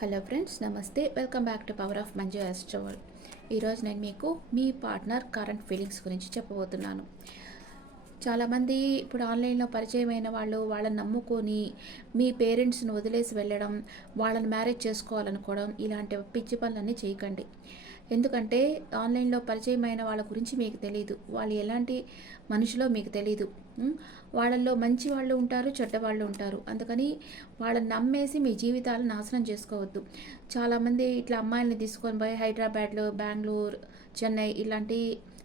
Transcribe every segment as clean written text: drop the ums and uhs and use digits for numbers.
Hello friends, నమస్తే. Welcome back to power of Manju Astroval. ఈరోజు నేను మీకు మీ పార్ట్నర్ కరెంట్ ఫీలింగ్స్ గురించి చెప్పబోతున్నాను. చాలామంది ఇప్పుడు ఆన్లైన్లో పరిచయమైన వాళ్ళని నమ్ముకొని మీ పేరెంట్స్ని వదిలేసి వెళ్ళడం, వాళ్ళని మ్యారేజ్ చేసుకోవాలనుకోవడం, ఇలాంటి పిచ్చి పనులన్నీ చేయకండి. ఎందుకంటే ఆన్లైన్లో పరిచయమైన వాళ్ళ గురించి మీకు తెలియదు, వాళ్ళు ఎలాంటి మనుషులో మీకు తెలీదు. వాళ్ళల్లో మంచి వాళ్ళు ఉంటారు, చెడ్డవాళ్ళు ఉంటారు. అందుకని వాళ్ళని నమ్మేసి మీ జీవితాలను నాశనం చేసుకోవద్దు. చాలామంది ఇట్లా అమ్మాయిల్ని తీసుకొని పోయి హైదరాబాద్లో, బెంగళూరు, చెన్నై ఇలాంటి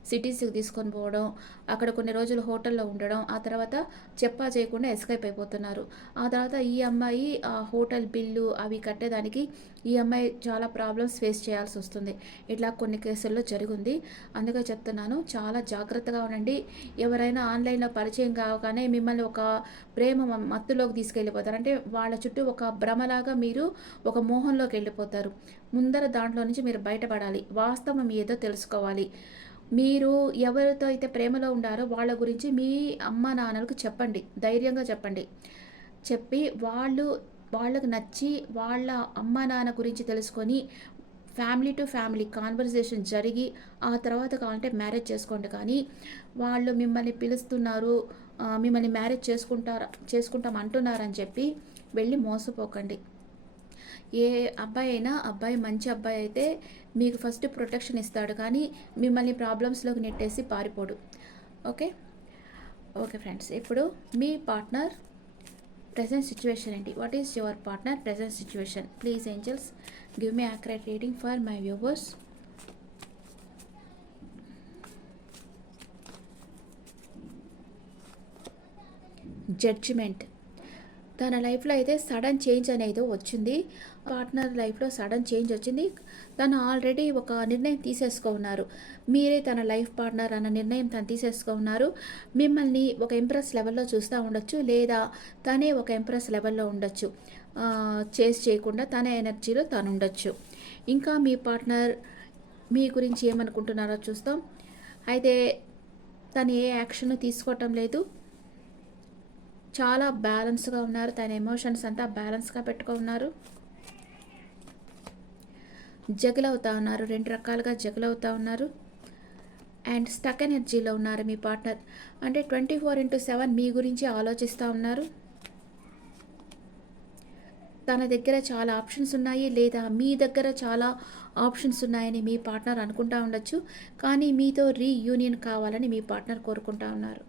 సిటీస్కి తీసుకొని పోవడం, అక్కడ కొన్ని రోజులు హోటల్లో ఉండడం, ఆ తర్వాత చెప్పా చేయకుండా ఎస్కేప్ అయిపోతున్నారు. ఆ తర్వాత ఈ అమ్మాయి ఆ హోటల్ బిల్లు అవి కట్టేదానికి ఈ అమ్మాయి చాలా ప్రాబ్లమ్స్ ఫేస్ చేయాల్సి వస్తుంది. ఇట్లా కొన్ని కేసుల్లో జరిగింది. అందుకే చెప్తున్నాను, చాలా జాగ్రత్తగా ఉండండి. ఎవరైనా ఆన్లైన్లో పరిచయం కావగానే మిమ్మల్ని ఒక ప్రేమ మత్తులోకి తీసుకెళ్ళిపోతారు. అంటే వాళ్ళ చుట్టూ ఒక భ్రమలాగా మీరు ఒక మోహంలోకి వెళ్ళిపోతారు. ముందర దాంట్లో నుంచి మీరు బయటపడాలి. వాస్తవం ఏదో తెలుసుకోవాలి. మీరు ఎవరితో అయితే ప్రేమలో ఉండారో వాళ్ళ గురించి మీ అమ్మ నాన్నలకు చెప్పండి, ధైర్యంగా చెప్పండి. చెప్పి వాళ్ళకు నచ్చి వాళ్ళ అమ్మ నాన్న గురించి తెలుసుకొని ఫ్యామిలీ టు ఫ్యామిలీ కాన్వర్జేషన్ జరిగి ఆ తర్వాత కావాలంటే మ్యారేజ్ చేసుకోండి. కానీ వాళ్ళు మిమ్మల్ని పిలుస్తున్నారు, మిమ్మల్ని మ్యారేజ్ చేసుకుంటాం అంటున్నారని చెప్పి వెళ్ళి మోసపోకండి. ఏ అబ్బాయి అయినా, అబ్బాయి మంచి అబ్బాయి అయితే మీకు ఫస్ట్ ప్రొటెక్షన్ ఇస్తాడు, కానీ మిమ్మల్ని ప్రాబ్లమ్స్లోకి నెట్టేసి పారిపోడు. ఓకే ఓకే ఫ్రెండ్స్, ఇప్పుడు మీ పార్ట్నర్ ప్రెజెంట్ సిచ్యువేషన్ ఏంటి? What is your partner present situation? Please angels give me accurate reading for my viewers. Judgement. తన లైఫ్లో అయితే సడన్ చేంజ్ అనేది వచ్చింది. పార్ట్నర్ లైఫ్లో సడన్ చేంజ్ వచ్చింది. తను ఆల్రెడీ ఒక నిర్ణయం తీసేసుకున్నారు. మీరే తన లైఫ్ పార్ట్నర్ అన్న నిర్ణయం తను తీసేసుకున్నారు. మిమ్మల్ని ఒక ఎంప్రెస్ లెవెల్లో చూస్తూ ఉండొచ్చు, లేదా తనే ఒక ఎంప్రెస్ లెవెల్లో ఉండొచ్చు. చేసి చేయకుండా తన ఎనర్జీలో తను ఉండొచ్చు. ఇంకా మీ పార్ట్నర్ మీ గురించి ఏమనుకుంటున్నారో చూస్తాం. అయితే తను ఏ యాక్షన్ తీసుకోవటం లేదు, చాలా బ్యాలెన్స్గా ఉన్నారు. తన ఎమోషన్స్ అంతా బ్యాలెన్స్గా పెట్టుకున్నారు. జగులవుతూ ఉన్నారు, రెండు రకాలుగా జగులవుతూ ఉన్నారు. అండ్ స్టక్ ఎనర్జీలో ఉన్నారు మీ పార్ట్నర్. అంటే 24/7 మీ గురించి ఆలోచిస్తూ ఉన్నారు. తన దగ్గర చాలా ఆప్షన్స్ ఉన్నాయి, లేదా మీ దగ్గర చాలా ఆప్షన్స్ ఉన్నాయని మీ పార్ట్నర్ అనుకుంటా ఉండొచ్చు. కానీ మీతో రీయూనియన్ కావాలని మీ పార్ట్నర్ కోరుకుంటా ఉన్నారు.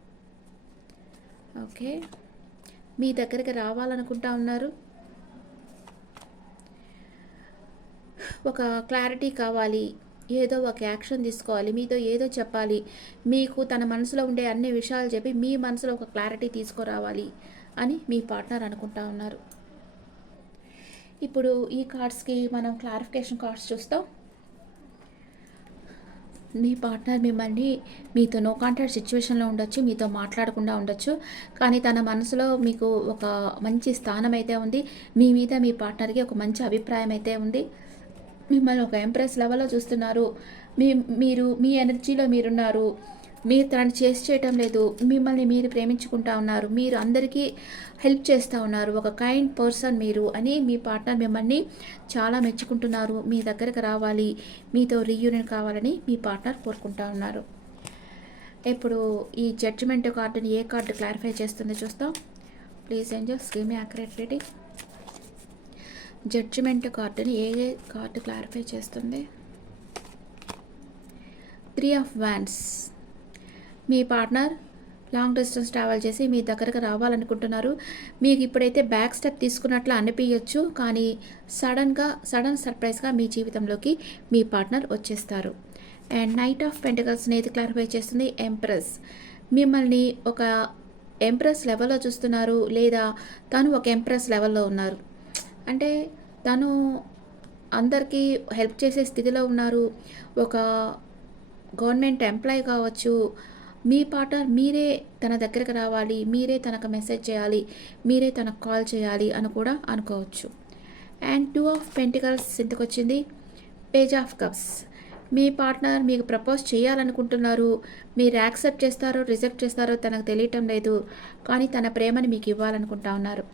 ఓకే, మీ దగ్గరికి రావాలనుకుంటా ఉన్నారు. ఒక క్లారిటీ కావాలి, ఏదో ఒక యాక్షన్ తీసుకోవాలి, మీతో ఏదో చెప్పాలి. మీకు తన మనసులో ఉండే అన్ని విషయాలు చెప్పి మీ మనసులో ఒక క్లారిటీ తీసుకురావాలి అని మీ పార్ట్నర్ అనుకుంటా ఉన్నారు. ఇప్పుడు ఈ కార్డ్స్కి మనం క్లారిఫికేషన్ కార్డ్స్ చూస్తాం. మీ పార్ట్నర్ మిమ్మల్ని మీతో నో కాంటాక్ట్ సిచ్యువేషన్లో ఉండొచ్చు, మీతో మాట్లాడకుండా ఉండొచ్చు. కానీ తన మనసులో మీకు ఒక మంచి స్థానం అయితే ఉంది. మీ మీద మీ పార్ట్నర్కి ఒక మంచి అభిప్రాయం అయితే ఉంది. మిమ్మల్ని ఒక ఎంప్రెస్ లెవెల్లో చూస్తున్నారు. మీరు మీ ఎనర్జీలో మీరున్నారు. మీరు తనని చేయటం లేదు, మిమ్మల్ని మీరు ప్రేమించుకుంటా ఉన్నారు. మీరు అందరికీ హెల్ప్ చేస్తూ ఉన్నారు. ఒక కైండ్ పర్సన్ మీరు అని మీ పార్ట్నర్ మిమ్మల్ని చాలా మెచ్చుకుంటున్నారు. మీ దగ్గరకు రావాలి, మీతో రీయూనియన్ కావాలని మీ పార్ట్నర్ కోరుకుంటా ఉన్నారు. ఇప్పుడు ఈ జడ్జిమెంట్ కార్డుని ఏ కార్డు క్లారిఫై చేస్తుందో చూస్తాం. Please angels give me accurate reading. Judgement కార్డుని ఏ కార్డు క్లారిఫై చేస్తుంది? 3 of Wands. మీ పార్ట్నర్ లాంగ్ డిస్టెన్స్ ట్రావెల్ చేసి మీ దగ్గరకు రావాలనుకుంటున్నారు. మీకు ఇప్పుడైతే బ్యాక్ స్టెప్ తీసుకున్నట్లు అనిపించవచ్చు, కానీ సడన్ సర్ప్రైజ్గా మీ జీవితంలోకి మీ పార్ట్నర్ వచ్చేస్తారు. అండ్ నైట్ ఆఫ్ పెంటికల్స్ని ఏది క్లారిఫై చేస్తుంది? ఎంప్రెస్. మిమ్మల్ని ఒక ఎంప్రెస్ లెవెల్లో చూస్తున్నారు, లేదా తను ఒక ఎంప్రెస్ లెవెల్లో ఉన్నారు. అంటే తను అందరికీ హెల్ప్ చేసే స్థితిలో ఉన్నారు. ఒక గవర్నమెంట్ ఎంప్లాయీ కావచ్చు. మీ పార్ట్నర్ మీరే తన దగ్గరకు రావాలి, మీరే తనకు మెసేజ్ చేయాలి, మీరే తనకు కాల్ చేయాలి అని కూడా అనుకోవచ్చు. అండ్ 2 of Pentacles ఎందుకు వచ్చింది? Page of cups. Me partner మీకు ప్రపోజ్ చేయాలనుకుంటున్నారు. మీరు యాక్సెప్ట్ చేస్తారో రిజెక్ట్ చేస్తారో తనకు తెలియటం లేదు, కానీ తన ప్రేమని మీకు ఇవ్వాలనుకుంటా ఉన్నారు.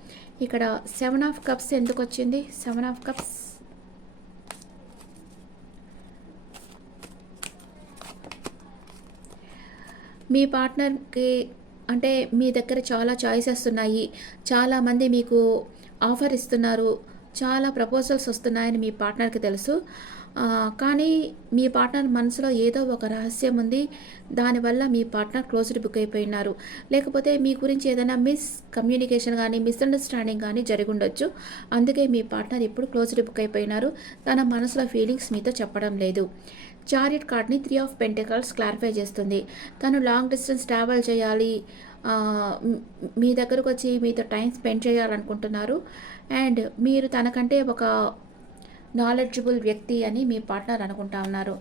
ఇక్కడ 7 of Cups ఎందుకు వచ్చింది? 7 of Cups మీ పార్ట్నర్‌కి అంటే మీ దగ్గర చాలా చాయిసెస్ ఉన్నాయి. చాలామంది మీకు ఆఫర్ ఇస్తున్నారు. చాలా ప్రపోజల్స్ వస్తున్నాయని మీ పార్ట్నర్‌కి తెలుసు. కానీ మీ పార్ట్నర్ మనసులో ఏదో ఒక రహస్యం ఉంది. దానివల్ల మీ పార్ట్నర్ క్లోజ్డ్ బుక్ అయిపోయినారు. లేకపోతే మీ గురించి ఏదైనా కమ్యూనికేషన్ గానీ, మిస్‌అండర్‌స్టాండింగ్ గానీ జరిగుండొచ్చు. అందుకే మీ పార్ట్నర్ ఇప్పుడు క్లోజ్డ్ బుక్ అయిపోయినారు. తన మనసులో ఫీలింగ్స్ మీతో చెప్పడం లేదు. చారియట్ కార్డ్‌ని 3 ఆఫ్ పెంటికల్స్ క్లారిఫై చేస్తుంది. తను లాంగ్ డిస్టెన్స్ ట్రావెల్ చేయాలి. మీ దగ్గరకొచ్చి మీతో టైం స్పెండ్ చేయాలనుకుంటున్నారు. అండ్ మీరు తనకంటే ఒక నాలెడ్జబుల్ వ్యక్తి అని మీ పార్ట్నర్ అనుకుంటా ఉన్నారు.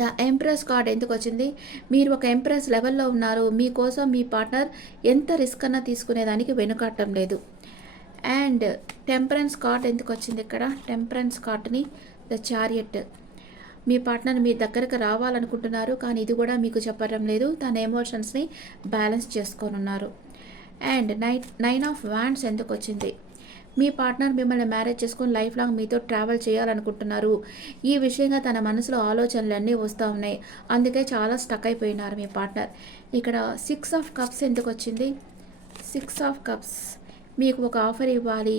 ద ఎంప్రెస్ కార్డ్ ఎందుకు వచ్చింది? మీరు ఒక ఎంప్రెస్ లెవెల్లో ఉన్నారు. మీకోసం మీ పార్ట్నర్ ఎంత రిస్క్ అన్నా తీసుకునేదానికి వెనుకాడటం లేదు. అండ్ టెంపరెన్స్ కార్డ్ ఎందుకు వచ్చింది ఇక్కడ? టెంపరెన్స్ కార్డ్ని ద చారియట్. మీ పార్ట్నర్ మీ దగ్గరకు రావాలనుకుంటున్నారు, కానీ ఇది కూడా మీకు చెప్పడం లేదు. తన ఎమోషన్స్ని బ్యాలెన్స్ చేసుకోనున్నారు. అండ్ నైన్ ఆఫ్ వాండ్స్ ఎందుకు వచ్చింది? మీ పార్ట్నర్ మిమ్మల్ని మ్యారేజ్ చేసుకొని లైఫ్ లాంగ్ మీతో ట్రావెల్ చేయాలనుకుంటున్నారు. ఈ విషయంగా తన మనసులో ఆలోచనలన్నీ వస్తూ ఉన్నాయి. అందుకే చాలా స్టక్ అయిపోయినారు మీ పార్ట్నర్. ఇక్కడ 6 ఆఫ్ కప్స్ ఎందుకు వచ్చింది? 6 ఆఫ్ కప్స్ మీకు ఒక ఆఫర్ ఇవ్వాలి,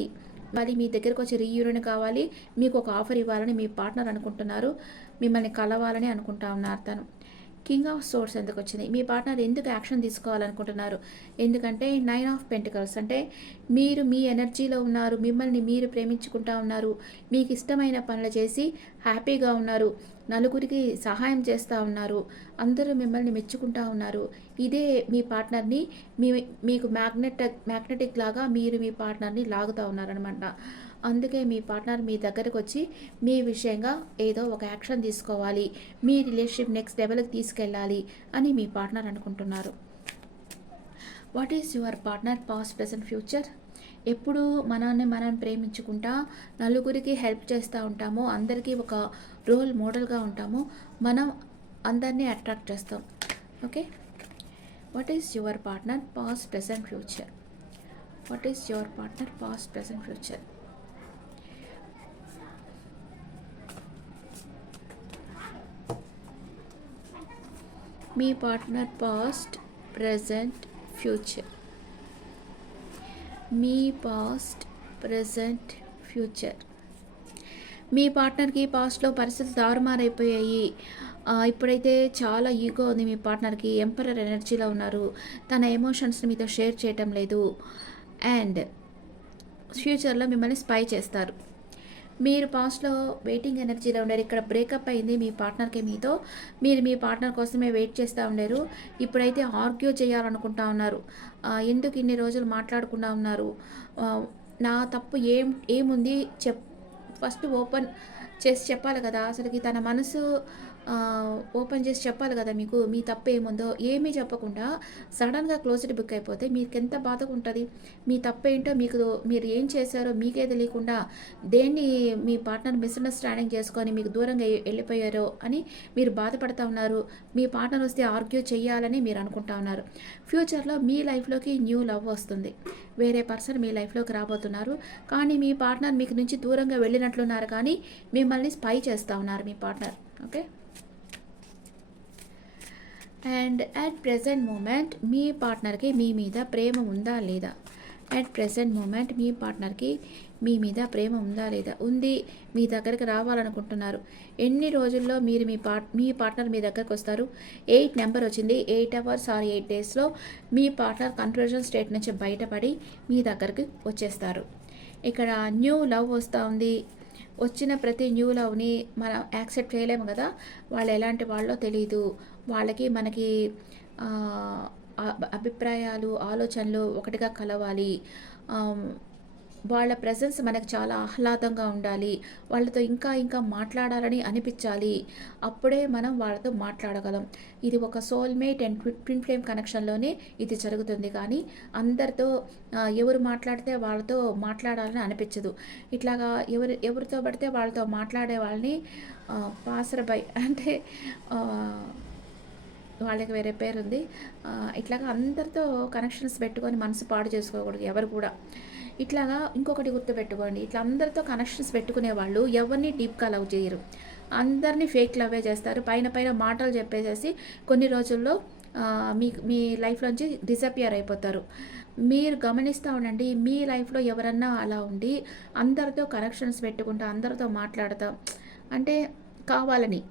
మరి మీ దగ్గరకు వచ్చి రీయూనియన్ కావాలి, మీకు ఒక ఆఫర్ ఇవ్వాలని మీ పార్ట్నర్ అనుకుంటున్నారు. మిమ్మల్ని కలవాలని అనుకుంటా ఉన్నారు తను. కింగ్ ఆఫ్ సోర్స్ ఎందుకు వచ్చింది? మీ పార్ట్నర్ ఎందుకు యాక్షన్ తీసుకోవాలనుకుంటున్నారు? ఎందుకంటే 9 ఆఫ్ పెంటికల్స్ అంటే మీరు మీ ఎనర్జీలో ఉన్నారు, మిమ్మల్ని మీరు ప్రేమించుకుంటా ఉన్నారు, మీకు ఇష్టమైన పనులు చేసి హ్యాపీగా ఉన్నారు, నలుగురికి సహాయం చేస్తూ ఉన్నారు, అందరూ మిమ్మల్ని మెచ్చుకుంటా ఉన్నారు. ఇదే మీ పార్ట్నర్ని మీకు మ్యాగ్నెటిక్ లాగా మీరు మీ పార్ట్నర్ని లాగుతూ ఉన్నారనమాట. అందుకే మీ పార్ట్నర్ మీ దగ్గరకు వచ్చి మీ విషయంగా ఏదో ఒక యాక్షన్ తీసుకోవాలి, మీ రిలేషన్షిప్ నెక్స్ట్ లెవెల్కి తీసుకెళ్ళాలి అని మీ పార్ట్నర్ అనుకుంటున్నారు. What is your partner past present future? ఎప్పుడు మనం ప్రేమించుకుంటా నలుగురికి హెల్ప్ చేస్తూ ఉంటామో, అందరికీ ఒక రోల్ మోడల్గా ఉంటామో, మనం అందరినీ అట్రాక్ట్ చేస్తాం. Okay, what is your partner past present future? What is your partner past present future? మీ పార్ట్నర్ పాస్ట్ ప్రెజెంట్ ఫ్యూచర్. మీ పాస్ట్ ప్రెజెంట్ ఫ్యూచర్. మీ పార్ట్నర్కి పాస్ట్లో పరిస్థితులు తారుమారైపోయాయి. ఇప్పుడైతే చాలా ఈగో ఉంది మీ పార్ట్నర్కి. ఎంపరర్ ఎనర్జీలో ఉన్నారు. తన ఎమోషన్స్ని మీతో షేర్ చేయటం లేదు. అండ్ ఫ్యూచర్లో మిమ్మల్ని స్పై చేస్తారు. మీరు పాస్ట్లో వెయిటింగ్ ఎనర్జీలో ఉండారు. ఇక్కడ బ్రేకప్ అయింది మీ పార్ట్నర్కి మీతో. మీరు మీ పార్ట్నర్ కోసమే వెయిట్ చేస్తూ ఉండారు. ఇప్పుడైతే ఆర్గ్యూ చేయాలనుకుంటా ఉన్నారు. ఎందుకు ఇన్ని రోజులు మాట్లాడకుండా ఉన్నారు? నా తప్పు ఏముంది ఫస్ట్ ఓపెన్ చేసి చెప్పాలి కదా. అసలుకి తన మనసు ఓపెన్ చేసి చెప్పాలి కదా మీకు మీ తప్పు ఏముందో. ఏమీ చెప్పకుండా సడన్గా క్లోజ్డ్ బుక్ అయిపోతే మీకు ఎంత బాధగా ఉంటుంది? మీ తప్పు ఏంటో మీరు ఏం చేశారో మీకే తెలియకుండా దేన్ని మీ పార్ట్నర్ మిస్అండర్స్టాండింగ్ చేసుకొని మీకు దూరంగా వెళ్ళిపోయారో అని మీరు బాధపడుతూ ఉన్నారు. మీ పార్ట్నర్ వస్తే ఆర్గ్యూ చేయాలని మీరు అనుకుంటా ఉన్నారు. ఫ్యూచర్లో మీ లైఫ్లోకి న్యూ లవ్ వస్తుంది. వేరే పర్సన్ మీ లైఫ్లోకి రాబోతున్నారు. కానీ మీ పార్ట్నర్ మీకు నుంచి దూరంగా వెళ్ళినట్లున్నారు, కానీ మిమ్మల్ని స్పై చేస్తూ ఉన్నారు మీ partner. Okay, and at present moment మీ పార్ట్నర్కి మీ మీద ప్రేమ ఉందా లేదా? అట్ ప్రెజెంట్ మూమెంట్ మీ పార్ట్నర్కి మీ మీద ప్రేమ ఉందా లేదా? ఉంది. మీ దగ్గరికి రావాలనుకుంటున్నారు. ఎన్ని రోజుల్లో మీరు మీ పార్ట్నర్ మీ దగ్గరకు వస్తారు? 8 నెంబర్ వచ్చింది. 8 అవర్స్ ఆర్ 8 డేస్లో మీ పార్ట్నర్ కన్ఫ్యూజన్ స్టేట్ నుంచి బయటపడి మీ దగ్గరికి వచ్చేస్తారు. ఇక్కడ న్యూ లవ్ వస్తూ ఉంది. వచ్చిన ప్రతి న్యూ లవ్ని మనం యాక్సెప్ట్ చేయలేము కదా. వాళ్ళు ఎలాంటి వాళ్ళో తెలియదు. వాళ్ళకి మనకి అభిప్రాయాలు ఆలోచనలు ఒకటిగా కలవాలి. వాళ్ళ ప్రెజెన్స్ మనకు చాలా ఆహ్లాదంగా ఉండాలి. వాళ్ళతో ఇంకా ఇంకా మాట్లాడాలని అనిపించాలి. అప్పుడే మనం వాళ్ళతో మాట్లాడగలం. ఇది ఒక సోల్మేట్ అండ్ ట్విన్ ఫ్లేమ్ కనెక్షన్లోనే ఇది జరుగుతుంది. కానీ అందరితో ఎవరు మాట్లాడితే వాళ్ళతో మాట్లాడాలని అనిపించదు. ఇట్లాగా ఎవరితో పడితే వాళ్ళతో మాట్లాడే వాళ్ళని పాసరబై అంటే వాళ్ళకి వేరే పేరు ఉంది. ఇట్లాగా అందరితో కనెక్షన్స్ పెట్టుకొని మనసు పాడు చేసుకోకూడదు ఎవరు కూడా. ఇట్లాగా ఇంకొకటి గుర్తుపెట్టుకోండి, ఇట్లా అందరితో కనెక్షన్స్ పెట్టుకునే వాళ్ళు ఎవరిని డీప్గా లవ్ చేయరు. అందరినీ ఫేక్ లవ్వే చేస్తారు. పైన పైన మాటలు చెప్పేసేసి కొన్ని రోజుల్లో మీ లైఫ్‌లోంచి డిసపియర్ అయిపోతారు. మీరు గమనిస్తా ఉండండి. మీ లైఫ్‌లో ఎవరన్నా అలా ఉండి అందరితో కనెక్షన్స్ పెట్టుకుంటా, అందరితో మాట్లాడతా అంటే కావాలని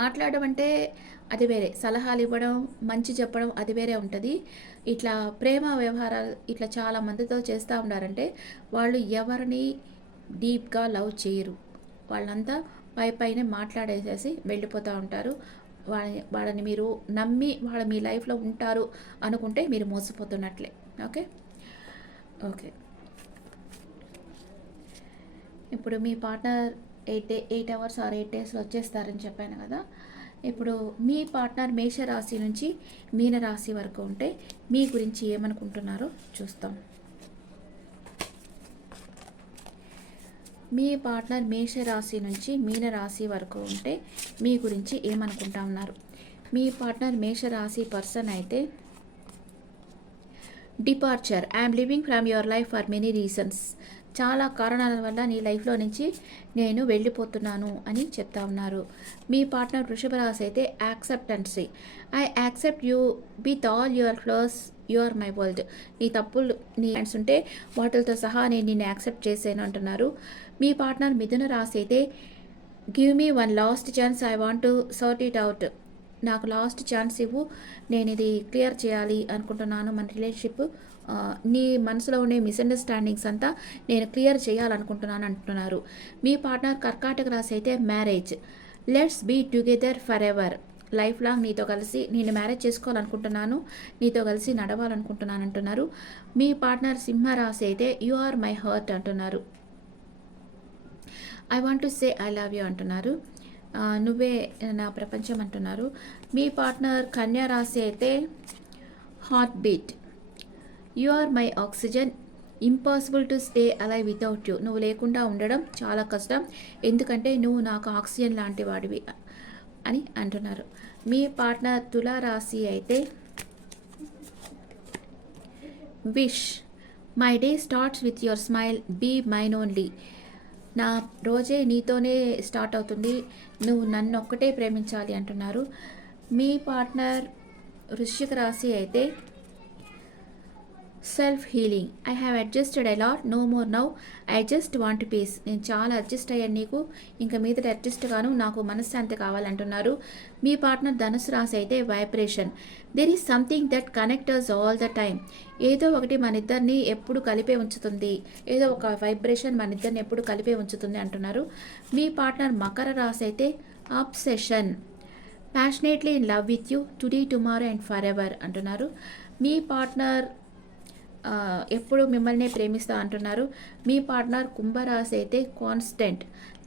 మాట్లాడడం అంటే అది వేరే. సలహాలు ఇవ్వడం, మంచి చెప్పడం అది వేరే ఉంటది. ఇట్లా ప్రేమ వ్యవహారాలు ఇట్లా చాలా మందితో చేస్తా ఉన్నారంటే వాళ్ళు ఎవరిని డీప్‌గా లవ్ చేయరు. వాళ్ళంతా పైపైనే మాట్లాడేసేసి వెళ్ళిపోతా ఉంటారు. వాళ్ళని మీరు నమ్మి వాళ్ళు మీ లైఫ్‌లో ఉంటారు అనుకుంటే మీరు మోసపోతున్నట్లే. ఓకే. ఓకే. ఇప్పుడు మీ పార్ట్నర్ 8 అవర్స్ ఆర్ 8 డేస్‌లో వచ్చేస్తారని చెప్పాను కదా! ఇప్పుడు మీ పార్ట్నర్ మేషరాశి నుంచి మీనరాశి వరకు ఉంటే మీ గురించి ఏమనుకుంటున్నారో చూస్తాం. మీ పార్ట్నర్ మేషరాశి నుంచి మీనరాశి వరకు ఉంటే మీ గురించి ఏమనుకుంటా ఉన్నారు? మీ పార్ట్నర్ మేషరాశి పర్సన్ అయితే departure, I'm living from your life for many reasons. చాలా కారణాల వల్ల నీ లైఫ్లో నుంచి నేను వెళ్ళిపోతున్నాను అని చెప్తా ఉన్నారు. మీ పార్ట్నర్ వృషభ రాశి అయితే acceptancy, I accept you with all your flaws, you are my world. నీ తప్పులు నీ హ్యాండ్స్ ఉంటే వాటితో సహా నేను నిన్ను యాక్సెప్ట్ చేశాను అంటున్నారు. మీ పార్ట్నర్ మిథున రాశి అయితే give me one last chance, I want to sort it out. నాకు లాస్ట్ ఛాన్స్ ఇవ్వు, నేను ఇది క్లియర్ చేయాలి అనుకుంటున్నాను. మన రిలేషన్షిప్ నీ మనసులో ఉండే మిస్అండర్స్టాండింగ్స్ అంతా నేను క్లియర్ చేయాలనుకుంటున్నాను అంటున్నారు. మీ పార్ట్నర్ కర్కాటక రాశి అయితే marriage, let's be together forever. Life long నీతో కలిసి నేను మ్యారేజ్ చేసుకోవాలనుకుంటున్నాను, నీతో కలిసి నడవాలనుకుంటున్నాను అంటున్నారు. మీ పార్ట్నర్ సింహరాశి అయితే యు ఆర్ మై హార్ట్ అంటున్నారు. I want to say I love you అంటున్నారు. నువ్వే నా ప్రపంచం అంటున్నారు. మీ పార్ట్నర్ కన్యా రాశి అయితే heartbeat, you are my oxygen, impossible to stay alive without you. నువ్వు లేకుండా ఉండడం చాలా కష్టం, ఎందుకంటే నువ్వు నాకు ఆక్సిజన్ లాంటి వాడివి అని అంటున్నారు. మీ పార్ట్నర్ తులారాశి అయితే wish, my day starts with your smile, be mine only. నా రోజే నీతోనే స్టార్ట్ అవుతుంది, నువ్వు నన్ను ఒక్కటే ప్రేమించాలి అంటున్నారు. మీ పార్ట్నర్ వృశ్చిక రాశి అయితే self healing, I have adjusted a lot, no more now, I just want peace. నేను చాలా అడ్జస్ట్ అయ్యాను నీకు, ఇంకా మీదట అడ్జస్ట్ గాను, నాకు మనశ్శాంతి కావాలంటున్నారు. మీ పార్ట్నర్ ధనుసు రాశి అయితే vibration, there is something that connect us all the time. ఏదో ఒకటి మన ఇద్దరిని ఎప్పుడు కలిపే ఉంచుతుంది, ఏదో ఒక వైబ్రేషన్ మన ఇద్దరిని ఎప్పుడు కలిపే ఉంచుతుంది అంటున్నారు. మీ పార్ట్నర్ మకర రాశి అయితే obsession, passionately in love with you today tomorrow and for ever అంటున్నారు. మీ పార్ట్నర్ ఎప్పుడు మిమ్మల్ని ప్రేమిస్తా అంటున్నారు. మీ పార్ట్నర్ కుంభరాశి అయితే constant,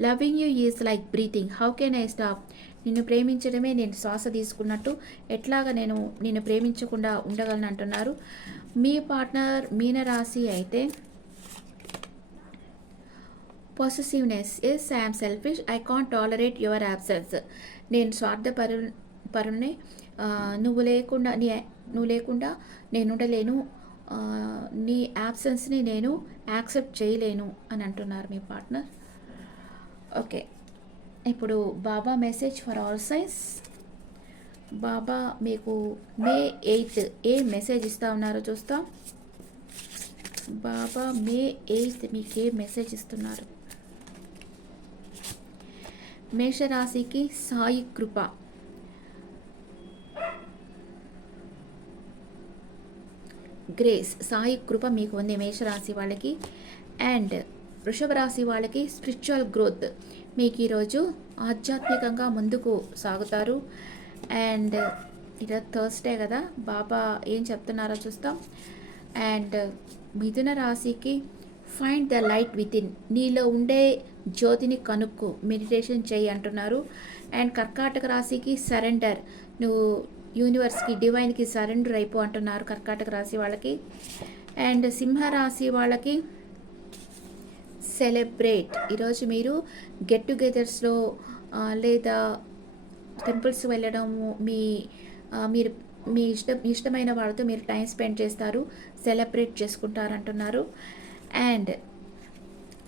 loving you is like breathing, how can I stop. నిన్ను ప్రేమించడమే నేను శ్వాస తీసుకున్నట్టు, ఎట్లాగా నేను నిన్ను ప్రేమించకుండా ఉండగలను అంటున్నారు. మీ పార్ట్నర్ మీనరాశి అయితే possessiveness, yes I'm selfish, I can't tolerate your absence. నేను పరుణ్ణి, నువ్వు లేకుండా నేను ఉండలేను, నీ యాబ్సెన్స్ని నేను యాక్సెప్ట్ చేయలేను అని అంటున్నారు మీ పార్ట్నర్. ఓకే, ఇప్పుడు బాబా మెసేజ్ ఫర్ ఆల్ సైన్స్. బాబా మీకు మే 8 ఏ మెసేజ్ ఇస్తా ఉన్నారో చూస్తాం. బాబా మే 8 మీకు ఏ మెసేజ్ ఇస్తున్నారు? మేషరాశికి సాయి కృప, గ్రేస్, సాయి కృప మీకు ఉంది మేషరాశి వాళ్ళకి. అండ్ వృషభ రాశి వాళ్ళకి స్పిరిచువల్ గ్రోత్, మీకు ఈరోజు ఆధ్యాత్మికంగా ముందుకు సాగుతారు. అండ్ ఈరోజు థర్స్డే కదా, బాబా ఏం చెప్తున్నారో చూస్తాం. అండ్ మిథున రాశికి find the light with in, నీలో ఉండే జ్యోతిని కనుక్కు, మెడిటేషన్ చేయి అంటున్నారు. అండ్ కర్కాటక రాశికి సరెండర్, నువ్వు యూనివర్స్కి డివైన్కి సరెండర్ అయిపో అంటున్నారు కర్కాటక రాశి వాళ్ళకి. అండ్ సింహరాశి వాళ్ళకి సెలబ్రేట్, ఈరోజు మీరు గెట్ టుగెదర్స్లో లేదా టెంపుల్స్ వెళ్ళడము, మీరు మీ ఇష్టమైన వాళ్ళతో మీరు టైం స్పెండ్ చేస్తారు, సెలబ్రేట్ చేసుకుంటారు అంటున్నారు. అండ్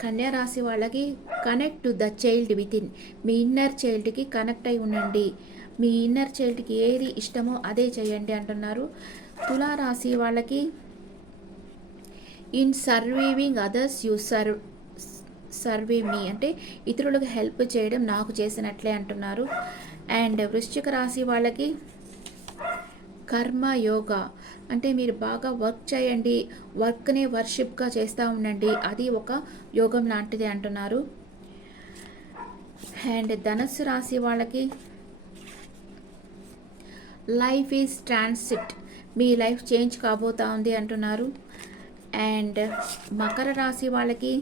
కన్యా రాశి వాళ్ళకి connect to the child within. మీ ఇన్నర్ చైల్డ్కి కనెక్ట్ అయి ఉండండి. మీ ఇన్నర్ చైల్డ్కి ఏది ఇష్టమో అదే చేయండి అంటున్నారు. తులారాశి వాళ్ళకి ఇన్ సర్వీవింగ్ అదర్స్ యూ సర్వీవ్ మీ, అంటే ఇతరులకు హెల్ప్ చేయడం నాకు చేసినట్లే అంటున్నారు. అండ్ వృశ్చిక రాశి వాళ్ళకి కర్మ యోగా, అంటే మీరు బాగా వర్క్ చేయండి, వర్క్ని వర్షిప్గా చేస్తూ ఉండండి, అది ఒక యోగం లాంటిది అంటున్నారు. అండ్ ధనస్సు రాశి వాళ్ళకి లైఫ్ ఈజ్ ట్రాన్సిట్, మీ లైఫ్ చేంజ్ కాబోతా ఉంది అంటున్నారు. అండ్ మకర రాశి వాళ్ళకి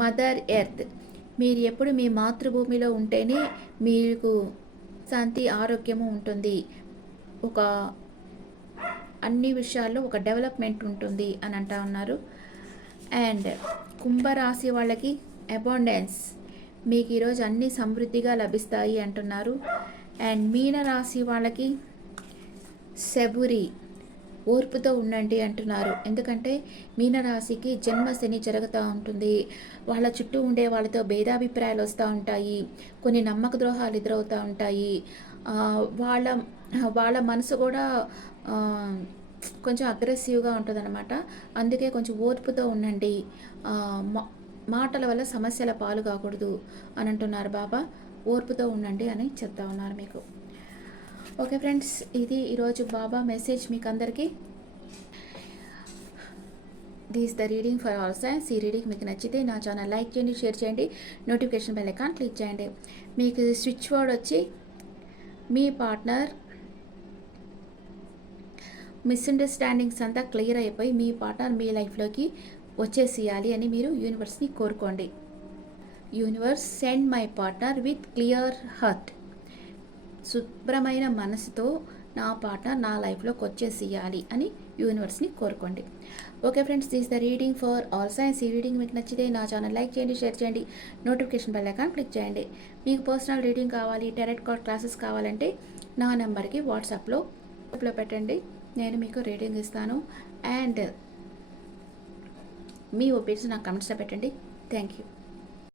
మదర్ ఎర్త్, మీరు ఎప్పుడు మీ మాతృభూమిలో ఉంటేనే మీకు శాంతి ఆరోగ్యము ఉంటుంది, ఒక అన్ని విషయాల్లో ఒక డెవలప్మెంట్ ఉంటుంది అని అంటా ఉన్నారు. అండ్ కుంభరాశి వాళ్ళకి అబాండెన్స్, మీకు ఈరోజు అన్ని సమృద్ధిగా లభిస్తాయి అంటున్నారు. అండ్ మీనరాశి వాళ్ళకి శబురి, ఓర్పుతో ఉండండి అంటున్నారు. ఎందుకంటే మీనరాశికి జన్మ శని జరుగుతూ ఉంటుంది, వాళ్ళ చుట్టూ ఉండే వాళ్ళతో భేదాభిప్రాయాలు వస్తూ ఉంటాయి, కొన్ని నమ్మక ద్రోహాలు ఎదురవుతూ ఉంటాయి, వాళ్ళ వాళ్ళ మనసు కూడా కొంచెం అగ్రెసివ్గా ఉంటుందన్నమాట. అందుకే కొంచెం ఓర్పుతో ఉండండి, మాటల వల్ల సమస్యల పాలు కాకూడదు అని అంటున్నారు బాబా. ఓర్పుతో ఉండండి అని చెప్తా ఉన్నారు మీకు. ఓకే ఫ్రెండ్స్, ఇది ఈరోజు బాబా మెసేజ్ మీకు అందరికీ. This the reading for all science. ఈ రీడింగ్ మీకు నచ్చితే నా ఛానల్ లైక్ చేయండి, షేర్ చేయండి, నోటిఫికేషన్ బెల్ ఐకాన్ క్లిక్ చేయండి. మీకు స్విచ్ వర్డ్ వచ్చి మీ పార్ట్నర్ మిస్అండర్స్టాండింగ్స్ అంతా క్లియర్ అయిపోయి మీ పార్ట్నర్ మీ లైఫ్లోకి వచ్చేసేయాలి అని మీరు యూనివర్స్ని కోరుకోండి. Universe send my partner with clear heart, శుభ్రమైన మనసుతో నా పార్ట్నర్ నా లైఫ్లోకి వచ్చేసేయాలి అని యూనివర్స్ని కోరుకోండి. Okay friends, this the reading for all science. ఈ రీడింగ్ మీకు నచ్చితే నా ఛానల్ లైక్ చేయండి, షేర్ చేయండి, నోటిఫికేషన్ బెల్ ఐకాన్ క్లిక్ చేయండి. మీకు పర్సనల్ రీడింగ్ కావాలి, టారో కార్డ్ క్లాసెస్ కావాలంటే నా నెంబర్కి వాట్సాప్లో పెట్టండి, నేను మీకు రీడింగ్ ఇస్తాను. అండ్ మీ ఒపీనియన్స్ నాకు కమెంట్స్లో పెట్టండి. Thank you.